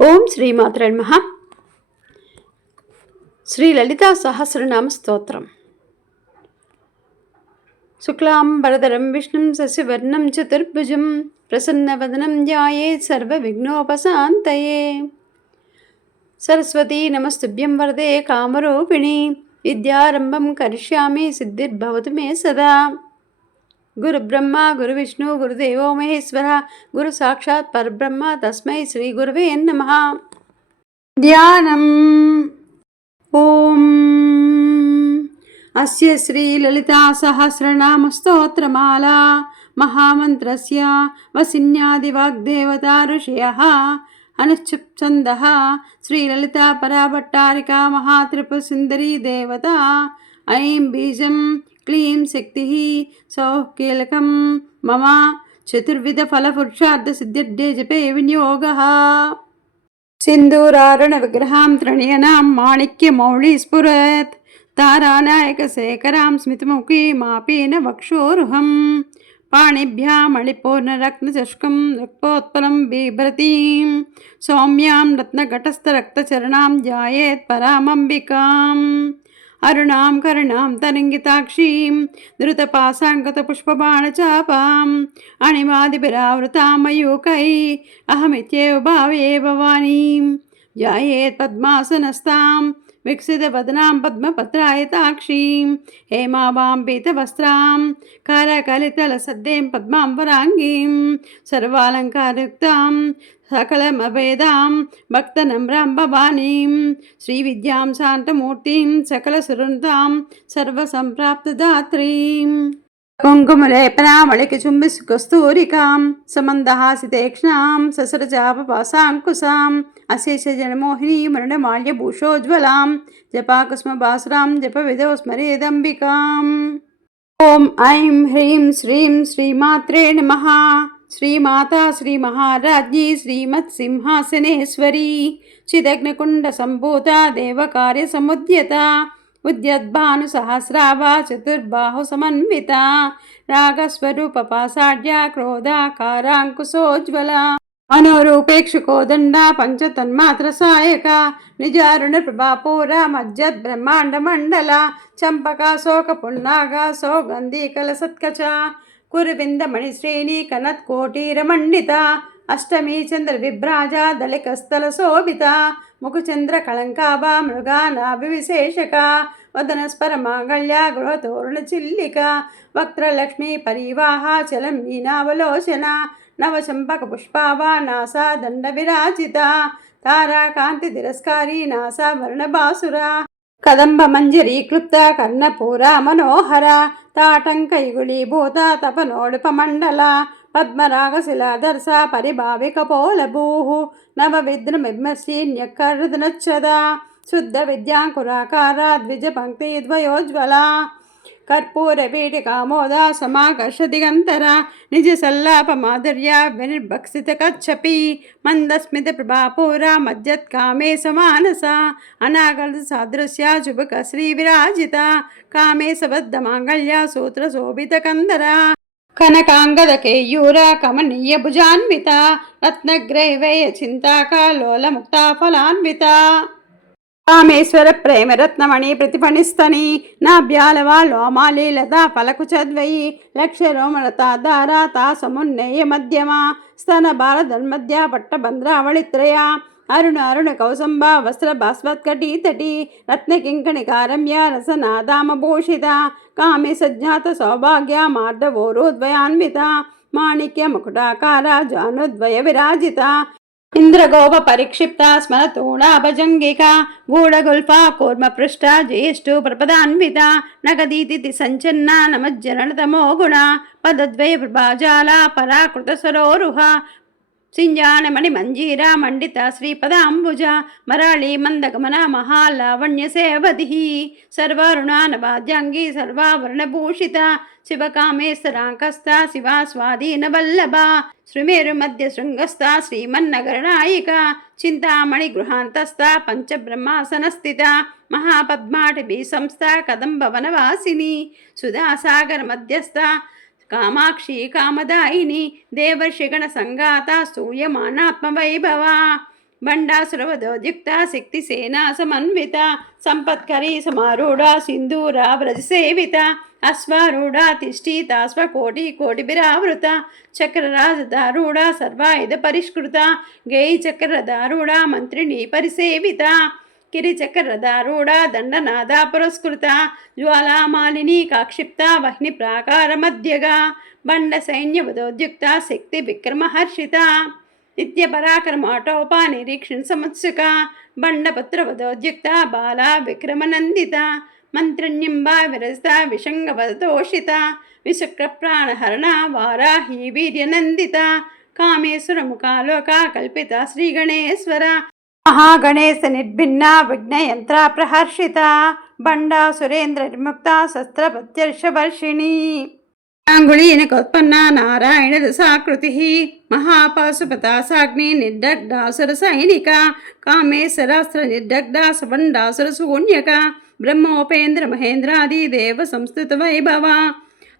ఓం శ్రీమాత్రే నమః. శ్రీ లలితా సహస్రనామ స్తోత్రం. శుక్లాంబరధరం విష్ణుం శశివర్ణం చతుర్భుజం ప్రసన్నవదనం ధ్యాయేత్ సర్వవిఘ్నోపశాంతయే. సరస్వతీ నమస్తుభ్యం వరదే కామరూపిణి విద్యారంభం కరిష్యామి సిద్ధిర్భవతు మే సదా. గురుబ్రహ్మ గురువిష్ణు గురుదేవో మహేశ్వర గురు సాక్షాత్ పరబ్రహ్మ తస్మై శ్రీ గురవే నమః. ధ్యానం. ఓం అస్య శ్రీ లలితా సహస్రనామ స్తోత్రమాలా మహామంత్రస్య వసిన్యాది వాగ్దేవతా ఋషయః అనుచ్ఛుప్ఛందః శ్రీలలితా పరాభట్టారికా మహాత్రిపురసుందరీ దేవత. ఐం బీజం క్లీం శక్తి సౌః కీలకం మమ చతుర్విధ ఫలపురుషార్థ సిద్ధ్యర్థే జపే వినియోగః. సింధూరారుణ విగ్రహాం త్రిణయనాం మాణిక్యమౌళి స్ఫురత్ తారానాయకశేఖరాం స్మితముఖీమాపీన వక్షోరుహం పాణిభ్యామళిపూర్ణరత్నచష్కం రక్తోత్పలం బిభ్రతీం సౌమ్యాం రత్నఘటస్థరక్తచరణాం ధ్యాయేత్ పరామంబికాం. అరుణాం కరుణాం తరంగితాక్షీం ధృతపాశాంకతపుష్పబాణచాపాం అణిమాదిభిరావృతాం మయూకై అహమిత్యేవ భావే భవానీం. ధ్యాయేత్ పద్మాసనస్తాం వికసితవదనాం పద్మపత్రాయతాక్షీం హేమాభాం పీతవస్త్రాం కరకలితలసద్దేం పద్మాంబరాంగీం సర్వాలంకారయుక్తాం సకలమభేదాం భక్తనమ్రాం భవానీం. శ్రీవిద్యాం శాంతమూర్తిం సకలసురుతాం సర్వసంప్రాప్తదాత్రీం. కుంకుమలేపనామళికచుంబికస్తూరికాం సమందహాసితేక్ష్ణాం ససరజాపపాశాంకుశాం అశేషజనమోహినీ మరణమాల్యభూషోజ్వలాం జపాకుస్మభాసురాం జపవిదో స్మరేదంబికాం. ఓం ఐం హ్రీం శ్రీం శ్రీమాత్రే నమః. శ్రీమాతా శ్రీమహారాజ్ఞీ శ్రీమత్సింహాసనేశ్వరీ చిదగ్నికుండ సంభూత దేవకార్యసముద్యత ఉద్యద్భానుసహస్రాభా చతుర్బాహు సమన్విత రాగస్వరూప పాసాఢ్య క్రోధాకారాంకుశోజ్వల మనోరూపేక్షుకోదండ పంచతన్మాత్ర సాయక నిజారుణ ప్రభాపూర మజ్జద్ బ్రహ్మాండ మండల చంపకా శోక పున్నాగ సౌగంధీకల సత్కచ కురువిందమణిశ్రేణి కనత్కోటీరమండిత అష్టమీ చంద్ర విభ్రాజ దళికస్థల శోభిత ముఖచంద్ర కళంకాభ మృగానాభివిశేషక వదనస్పర మాంగళ్య గృహతోరణ చిల్లిక వక్త్రలక్ష్మీ పరివాహ చలం మీనావలోచన నవచంపక పుష్పాభా నాసా దండ విరాజిత తారాకాంతి తిరస్కారీ నాసా వర్ణబాసుర కదంబ మంజరీ క్లుప్త కర్ణపూర మనోహర తాటంకయుగుళీభూత తపనోడుపమండల పద్మరాగశిలాదర్శ పరిభావికపోలభూ నవవిద్రమిబ్మశ్రీన్యకరుదనచ్చద శుద్ధ విద్యాంకురాకార ద్విజ పంక్తి ద్వయోజ్వల కర్పూర వీటికామోద సమాకర్ష దిగంతర నిజ సల్లాప మాధుర్య వినిర్భక్షిత కచ్చపి మందస్మిత ప్రభాపూర మజ్జత్కామే సమానస అనాగల సాదృశ్య శుభక శ్రీ విరాజిత కామే సబద్ధ మాంగళ్య సూత్ర శోభిత కందర కనకాంగద కేయూర కమనీయ భుజాన్విత రత్నగ్రైవయ చింతాకలోల ముక్తా ఫలాన్విత కామేశ్వర ప్రేమరత్నమణి ప్రతిఫణిస్తని నాభ్యాలవా లోమాలీలత ఫలకు చద్వయి లక్ష రోమలతాధార తా సమున్నేయ మధ్యమ స్తన భారధన్మధ్య పట్టబంధ్రావళిత్రయ అరుణ అరుణ కౌసంబ వస్త్ర భాస్వత్కటీతటి రత్నకింకణికారమ్య రసనాదామభూషిత కామే సజ్ఞాత సౌభాగ్య మార్ధవోరుద్వయాన్విత మాణిక్య ముకుటాకార జానుద్వయ విరాజిత ఇంద్రగోప పరిక్షిప్త స్మరతూణాభజంగిక గూఢగుల్ఫా కూర్మపృష్ట జ్యేష్ఠు ప్రపదాన్విత నగదీతి సంచన్న నమజ్జనతమో గుణ పదద్వయ ప్రభాజాల పరాకృత సరోరుహ సింజానమణి మంజీర మండిత శ్రీపదాంబుజ మరాళీ మందగమన మహాలావణ్య సేవతి సర్వారుణానవాద్యాంగీ సర్వావరణభూషిత శివకామేశ్వరాంకస్థ శివా స్వాధీన వల్లభ శృమేరు మధ్య శృంగస్థ శ్రీమన్నగరనాయిక చింతామణి గృహాంతస్థ పంచబ్రహ్మాసనస్థిత మహాపద్మాటిభి సంస్థ కదంబవనవాసిని సుధాసాగర మధ్యస్థ కామాక్షి కామదాయిని దేవర్షిగణ సంగాత స్తూయమానాత్మవైభవ బండాసురవదోద్యుక్త శక్తిసేనా సమన్విత సంపత్కరీ సమారూఢ సింధూరా వ్రజసేవిత అశ్వారూఢ తిష్ఠితాశ్వకోటి కోటిభిరావృత చక్రరాజదారూఢ సర్వాయుధ పరిష్కృత గేయి చక్రరథారూఢ మంత్రిని పరిసేవిత కిరిచక్రరథారూఢ దండనాదా పురస్కృత జ్వాలామాలిని కాక్షిప్త వహ్ని ప్రాకార మధ్యగా బండ సైన్యవదోద్యుక్త శక్తి విక్రమహర్షిత నిత్య పరాక్రమాటోపా నిరీక్షణ సముత్సుక బండపుత్రవదోద్యుక్త బాల విక్రమనందిత మంత్రణ్యంబా విరజిత విషంగవదోషిత విశుక్ర ప్రాణహరణ వారాహి వీర్యనందిత కామేశ్వర ముఖాలోక కల్పిత శ్రీగణేశ్వర మహాగణేశ నిర్భిన్న విఘ్నయంత్ర ప్రహర్షిత బండా సురేంద్ర నిర్ముక్త శస్త్రపత్యర్షవర్షిణి అంగుళీనకోత్పన్న నారాయణ దశాకృతి మహాపాశుపతాసాగ్ని నిర్దగ్ధాసుర సైనిక కామేశ్వరాస్త్ర నిర్దగ్ధ సబండాసుర శూన్యక బ్రహ్మోపేంద్ర మహేంద్రాది దేవ సంస్థిత వైభవ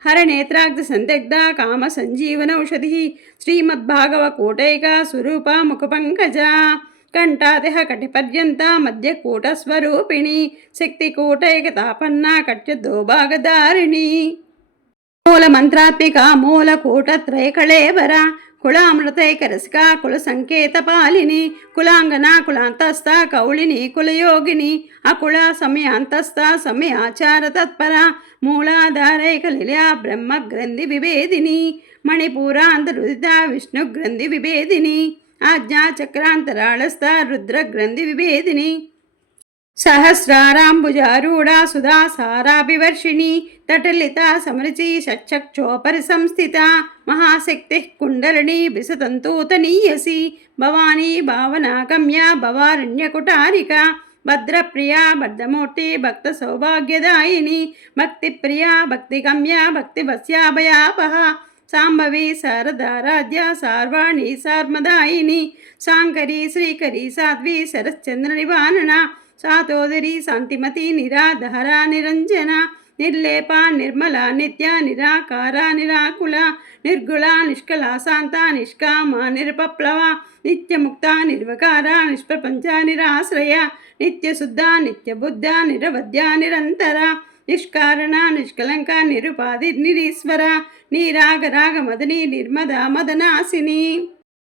హరనేత్రాగ్ధ సందిగ్ధ కామ సంజీవనౌషధి శ్రీమద్భాగవ కోటైక స్వరూప ముఖపంకజ కంఠాదిహ కటిపర్యంత మధ్యకూటస్వరూపిణి శక్తికూటైకతాపన్న కట్యదోభాగదారిణి మూలమంత్రాత్మిక మూలకూటత్రైకళేవర కులామృతైకరసిక కుల సంకేత పాలిని కులాంగన కులాంతస్థ కౌళిని కులయోగిని అకుల సమయాంతస్థ సమయాచార తత్పర మూలాధారైక లీలా బ్రహ్మ గ్రంథి విభేదిని మణిపూరాంతరుదిత విష్ణు గ్రంథి విభేదిని ఆజ్ఞా చక్రాంతరాళస్థ రుద్ర గ్రంథి విభేదిని సహస్రారాంబుజారూఢ సుధా సారాభివర్షిణి తటలిత సమరుచి షట్చక్షోపరి సంస్థిత మహాశక్తి కుండలిని బిసతంతూతనీయసి భవానీ భావనాగమ్య భవారణ్యకుటారిక భద్రప్రియా భద్రమూర్తి భక్త సౌభాగ్యదాయిని భక్తిప్రియా భక్తిగమ్య భక్తివస్యాభయాపహ సాంబవి శారదారాధ్య సార్వాణి సార్మదాయిని శాంకరి శ్రీకరి సాధ్వి శరశ్చంద్ర నివారణ సాతోదరి శాంతిమతి నిరాధర నిరంజన నిర్లేప నిర్మల నిత్య నిరాకార నిరాకుల నిర్గుళ నిష్కళ శాంత నిష్కామ నిరపప్లవ నిత్యముక్త నిర్వకార నిష్ప్రపంచ నిరాశ్రయ నిత్యశుద్ధ నిత్యబుద్ధ నిరవధ్య నిరంతర నిష్కారణ నిష్కలంక నిరుపాధి నిరీశ్వర నీరాగరాగ మదని నిర్మద మదనాశిని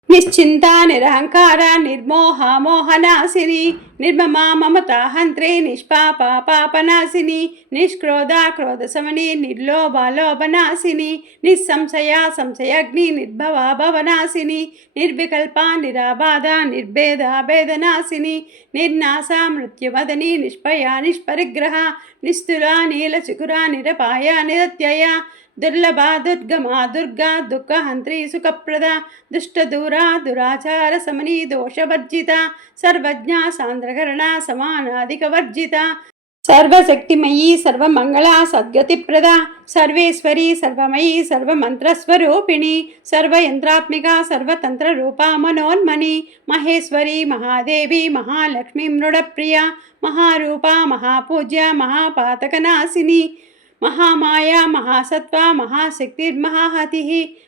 నిశ్చింత నిరహంకార నిర్మోహ మోహనాశిని నిర్మమా మమతాహంత్రే నిష్పాప పాపనాశిని నిష్క్రోధ క్రోధశమని నిర్లోభ లోభనాశిని నిస్సంశయ సంశయగ్ని నిర్భవ భవనాశిని నిర్వికల్ప నిరాబాధ నిర్భేద భేదనాశిని నిర్నాశ మృత్యుమదని నిష్పయ నిష్పరిగ్రహ నిస్తుల నీలచికుర నిరపాయ నిరత్యయ దుర్లభ దుర్గమా దుర్గా దుఃఖహంత్రి సుఖప్రద దుష్టదూరా దురాచార సమనీ దోషవర్జిత సర్వజ్ఞ సాంద్రకరణ సమానాధికవర్జిత సర్వశక్తిమయీ సర్వమంగళ సద్గతిప్రద సర్వేశ్వరి సర్వమయీ సర్వమంత్రస్వరూపిణి సర్వయంత్రాత్మిక సర్వతంత్రరూప మనోన్మణి మహేశ్వరి మహాదేవి మహాలక్ష్మి మృడప్రియ మహారూప మహాపూజ్య మహాపాతకనాశిని మహామాయా మహాసత్వ మహాశక్తిర్మహాహతి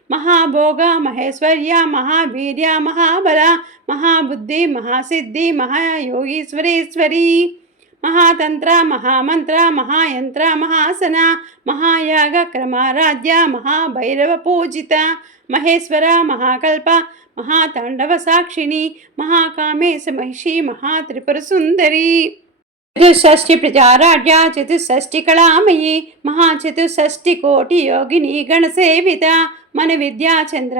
మహాభోగ మహేశ్వర్య మహావీర్య మహాబల మహాబుద్ధి మహాసిద్ధి మహాయోగీశ్వరేశ్వరి మహాతంత్ర మహామంత్ర మహాయంత్ర మహాసన మహాయాగ క్రమారాధ్య మహాభైరవ పూజిత మహేశ్వర మహాకల్ప మహాతాండవ సాక్షిణి మహాకామేశ మహిషి మహాత్రిపుర సుందరి చతుషష్ఠి ప్రజారాఢ్య చతుషష్ఠి కళామయీ మహాచతుషష్ఠి కోటి యోగిని గణసేవిత మన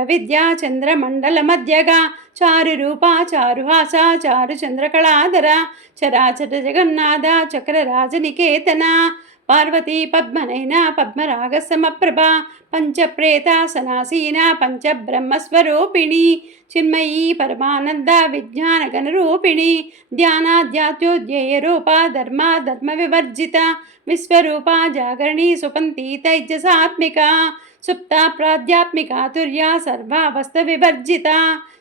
విద్యా చంద్రమండల మధ్యగా చారు రూప చారుహాస చారు చంద్రకళాధర చరాచర జగన్నాథ చక్ర రాజనికేతన పార్వతీ పద్మనైన పద్మరాగ సమప్రభ పంచప్రేతాసనాసీన పంచబ్రహ్మస్వరూపిణి చిన్మయీ పరమానంద విజ్ఞాన గణరూపిణి ధ్యానాధ్యాత్యోధ్యేయ రూప ధర్మ వివర్జిత విశ్వరూప జాగరణి సుపంతి తైజసాత్మిక సుప్త ప్రాధ్యాత్మిక తుర్య సర్వావస్థ వివర్జిత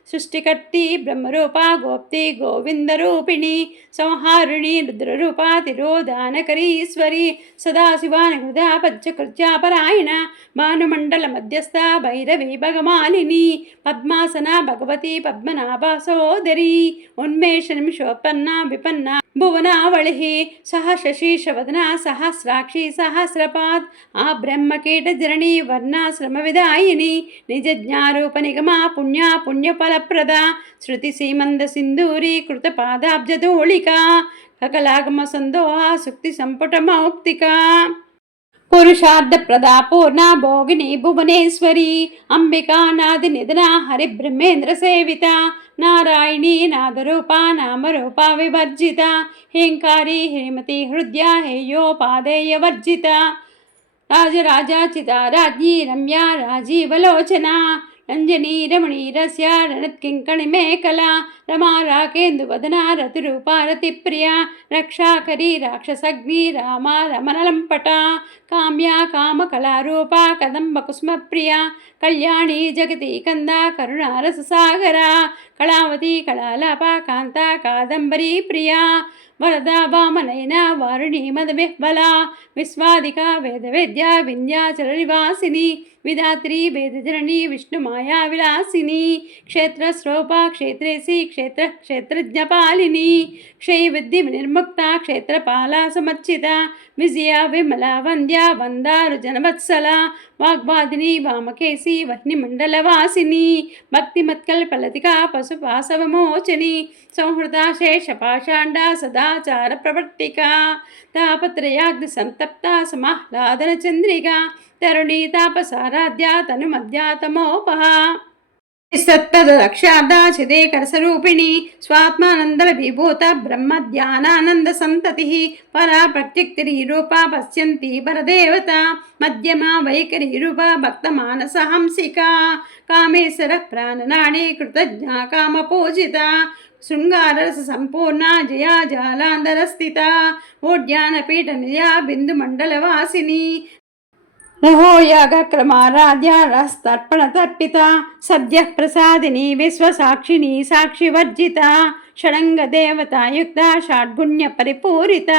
సృష్టికర్తి బ్రహ్మరూపా గోప్తి గోవిందరూపిణి సంహారిణి రుద్రరూపా తిరోధానకరీశ్వరి సదాశివానుహృదా పంచకృత్యాపరాయణ భానుమండల మధ్యస్థ భైరవి భగమాలిని పద్మాసన భగవతి పద్మనాభ సోదరి ఉన్మేష నిమిషోత్పన్న విపన్న భువనావళి సహ శశీషవదన సహస్రాక్షి సహస్రపాత్ ఆ బ్రహ్మకీట జరణి వర్ణాశ్రమ విదాయిని నిజ జ్ఞారూప నిగమ పుణ్య పుణ్యఫలప్రద శృతి సీమంద సింధూరి కృత పాదాబ్జధూళిక కకలాగమ సందోహ సుక్తి సంపుట మౌక్తిక పురుషార్థ ప్రదా పూర్ణ భోగిని భువనేశ్వరి అంబికా నాది నిధన హరి బ్రహ్మేంద్ర సేవిత నారాయణీ నాదరూప నామరూప వివర్జిత హ్రీంకారి హిమతి హృదయ హేయోపాదేయ వర్జిత రాజరాజాచిత రాజ్ఞీ రమ్య రాజీవలోచన రంజనీ రమణీరస్య రణత్కింకణి మేకలా రమా రాకేందువదన రతిరూపా రతిప్రియ రక్షాకరీ రాక్షసగ్ని రామ రమణలంపట కామ్యా కామకళారూప కదంబ కుసుమప్రియ కళ్యాణి జగతి కంద కరుణారససాగర కళావతి కళాలాప కాంత కాదంబరీ ప్రియ వరదా వామనయన వారుణి మదవిహ్వల విశ్వాదిక వేదవేద్య వింధ్యాచల నివాసిని విధాత్రి వేదజనని విష్ణుమాయా విలాసిని క్షేత్రస్రూప క్షేత్రేసి క్షేత్రజ్ఞపాలిని క్షయవిద్య నిర్ముక్త క్షేత్రపాలా సమర్చిత విజయ విమల వంద్య వందారు జనవత్సల వాగ్వాదిని వామకేసి వహ్నిమండలవాసిని భక్తిమత్కల్పలతిక పశుపాశవమోచని సంహృత శేషపాషాండ సదాచార ప్రవర్తిక తాపత్రయాగ్ని సంతప్త సమాహ్లాదన చంద్రిక తరుణీ తాపసారాధ్య తను మధ్యాతమోపహ సత్తదక్షార్థ చిదేకరసరూపిణి స్వాత్మానందల విభూత బ్రహ్మ ధ్యానానంద సంతతి పరా ప్రత్యక్తి రూప పశ్యంతి పరదేవత మధ్యమా వైఖరి రూప భక్త మానస హంసిక కామేశ్వర ప్రాణనాడి కృతజ్ఞ కామ పూజిత శృంగారరస సంపూర్ణ జయా జాలాంధర స్థిత ఓడ్యానపీఠ నిజా బిందు మండలవాసిని రహోయాగ క్రమారాధ్య రస్తర్పణ తర్పిత సద్య ప్రసాదిని విశ్వసాక్షిని సాక్షివర్జిత షడంగ దేవతాయుక్త షాడ్గుణ్య పరిపూరిత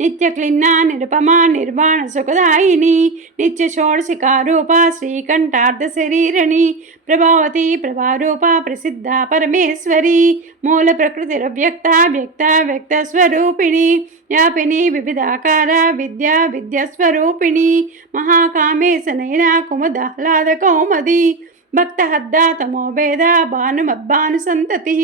నిత్యక్లిన్న నిరుపమా నిర్వాణ సుఖదాయిని నిత్య షోడశికారూప శ్రీకంఠార్ధ శరీరణి ప్రభావతి ప్రభారూప ప్రసిద్ధ పరమేశ్వరి మూల ప్రకృతిరవ్యక్త వ్యక్త వ్యక్త స్వరూపిణి వ్యాపిని వివిధాకార విద్యా విద్యాస్వరూపిణి మహాకామేశనైన కుముదాహ్లాద కౌమది భక్తహద్దా తమోభేద భానుమద్భాను సంతతి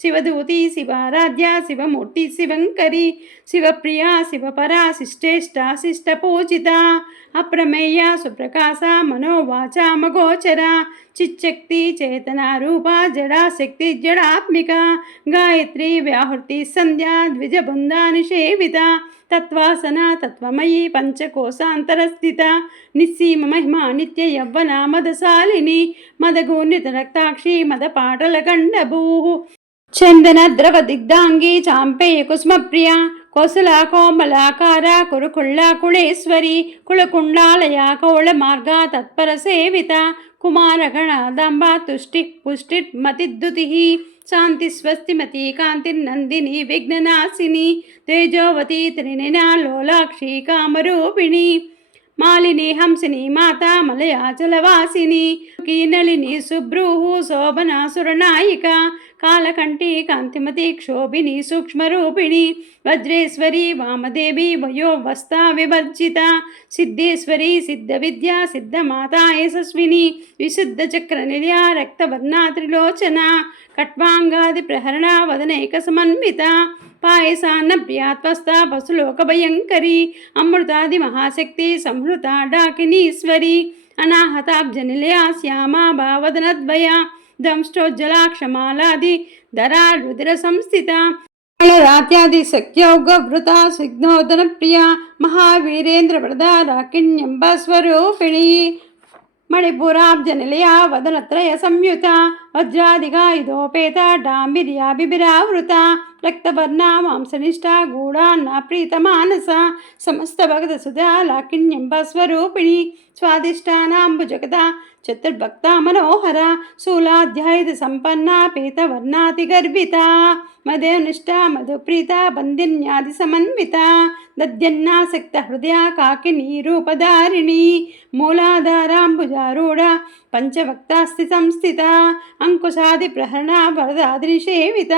శివదూతి శివారాధ్య శివమూర్తి శివంకరి శివప్రియ శివపరా శిష్టేష్ట శిష్టపూజిత అప్రమేయ సుప్రకాశ మనోవాచ మగోచర చిచ్చక్తి చేతనారూప జడాశక్తి జడాత్మిక గాయత్రి వ్యాహృతి సంధ్యా ద్విజబృందా నిషేవిత తత్వాసన తత్వమయీ పంచకోశాంతరస్థిత నిస్సీమ మహిమ నిత్య యవ్వన మదశాలిని మదగూర్ణిత రక్తాక్షి మదపాటల గండభూ చందన ద్రవ దిగ్ధాంగి చాంపేయ కుసుమప్రియ కోసల కోమలాకార కురుకుళ్ళ కుళేశ్వరి కుళకుండాలయ కౌళ మార్గ తత్పర సేవిత కుమారగణాదంబ తుష్టి పుష్టి మతిద్దుతి శాంతి స్వస్తిమతి కాంతిర్నందిని విఘ్ననాశిని తేజోవతి త్రినినా లోలాక్షి కామరూపిణి మాలిని హంసిని మాతా మలయాచలవాసిని కీనళిని సుభ్రూహు శోభనాసురనాయిక కాలకంఠి కాంతిమతి క్షోభిని సూక్ష్మరూపిణి వజ్రేశ్వరి వామదేవి వయోవస్థా వివర్జిత సిద్ధేశ్వరి సిద్ధ విద్యా సిద్ధమాతా యశస్విని విశుద్ధ చక్ర నిలయ రక్తవర్ణా త్రిలోచన కట్వాంగాది ప్రహరణ వదనైక సమన్విత పాయసాన్న ప్రియాత్వస్థ పశులోక భయంకరి అమృతాది మహాశక్తి సంహృత డాకినీశ్వరి అనాహతాబ్జనిలయ శ్యామా భావదనద్వయ దంష్టోజ్జలాక్షమాలాది ధరా రుధిర సంస్థిత రాత్యాది శక్యౌగవృత సిగ్నోదన ప్రియ మహావీరేంద్ర వ్రత రాకిణ్యంబ స్వరూపిణి మణిపురాబ్జనిలయ వదనత్రయ సంయుత వజ్రాదిగాయుధోపేత డాంబిర్యాభిరావృత రక్తవర్ణా మాంసనిష్టా గూఢాన్న ప్రీతమానస సమస్త భగత సుధా లాకిన్యంబస్వరూపిణి స్వాదిష్టానాంబుజగత చతుర్భక్త మనోహర శూలాధ్యాయుధ సంపన్నా పీతవర్ణాతి గర్భిత మదేనిష్టా మధుప్రీత బందిన్యాది సమన్విత దద్యన్నాసక్త హృదయ కాకినీ రూపధారిణి మూలాధారాంబుజారూఢ పంచభక్తాస్తి సంస్థిత అంకుశాది ప్రహరణ వరదాదిని సేవిత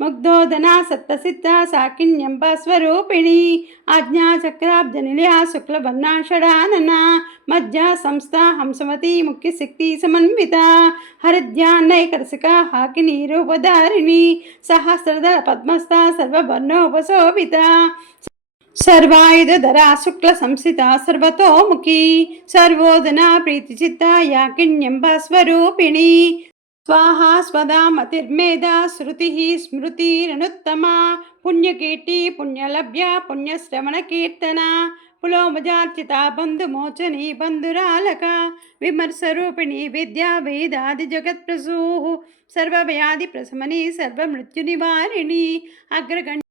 ముగ్ధోదనా సప్తసిద్ధ సాకిన్యంబ స్వరూపిణి ఆజ్ఞాచక్రాబ్జనిలయ శుక్లవర్ణా షడానన మధ్య సంస్థ హంసమతి ముఖ్యశక్తి సమన్విత హరిద్యాన్నైకరసిక హాకినీ రూపధారిణి సహస్రదళ పద్మస్థ సర్వవర్ణోపశోభిత సర్వాయుధరా శుక్ల సంస్థిత సర్వతోముఖి సర్వోదనా ప్రీతిచిత్త యాకిన్యంబ స్వరూపిణి స్వాహా స్వదా మతిర్మేధా శృతి స్మృతిరనుత్తమా పుణ్యకీర్తి పుణ్యలభ్య పుణ్యశ్రవణ కీర్తన పులోమజార్చిత బంధుమోచని బంధురాలక విమర్శరూపిణి విద్యా వేదాది జగత్ప్రసూ సర్వవ్యాధి ప్రశమని సర్వమృత్యునివారిణి అగ్రగణ్య